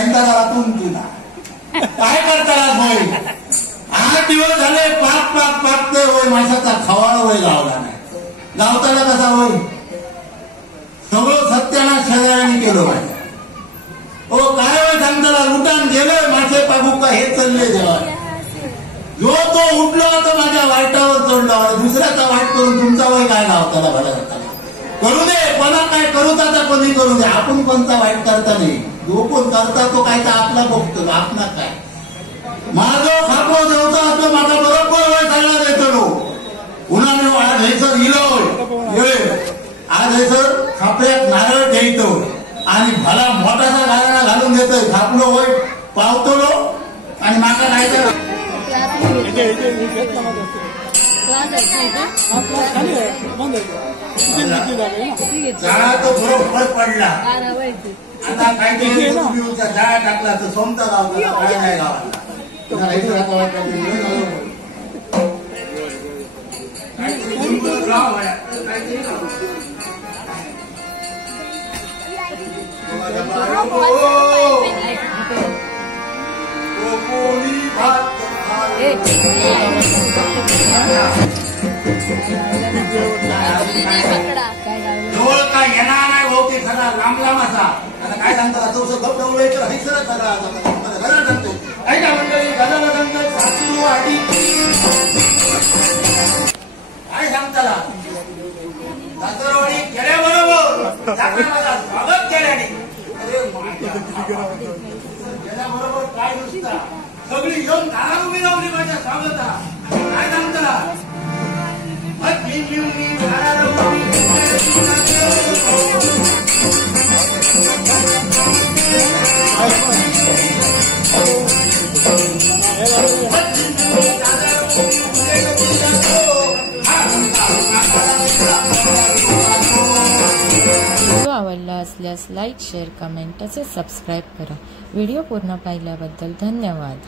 यंदा घरातून तुला काय करताना होय 8 दिवस झाले पाक पाक पाकते होय माशाचा खवाळा होय लावला नाही लावताना कसा होय सगळं सत्यानाश शेजाऱ्यांनी केलं पाहिजे हो काय होय सांगताना लुटान गेलोय मासे पागू का हे चालले जेव्हा जो तो उठलो तर माझ्या वाईटावर चढलो आणि दुसऱ्याचा वाईट करून तुमचा वय काय लावताना भला करू दे कोणा काय करू आता कोणी करू दे आपण कोणता वाईट करता नाही जो कोण करता तो काय तर आपला बघतो आपला काय माझो खापो देवता तो माझा बरोबर वय सगळा देतो उन्हाने आज हैसर इलो आज हैसर खापऱ्यात नारळ घ्यायचो आणि भला मोठासा गाळ्याला घालून देतोय खापलो वय पावतो आणि माका काय झाडा तो बरोबर पडला आता काहीतरी झाडा टाकला तर सोमता गावला काय नाही गावाला जवळ काय येणार नाही भाऊ ते खरा लांब लांब असा आता काय सांगतात चौसं गप डवलं तर हैसर खरा घरा सांगतो ऐका मंडळी गजाला सांगतात सासूरवाडी काय सांगताला सासूरवाडी गेल्याबरोबर माझा स्वागत केल्याने गेल्याबरोबर काय नुसता सगळी येऊन दारा उभी लावली माझ्या स्वागता काय सांगताला आवडला असल्यास लाईक शेअर कमेंट तसेच सबस्क्राईब करा. व्हिडिओ पूर्ण पाहिल्याबद्दल धन्यवाद.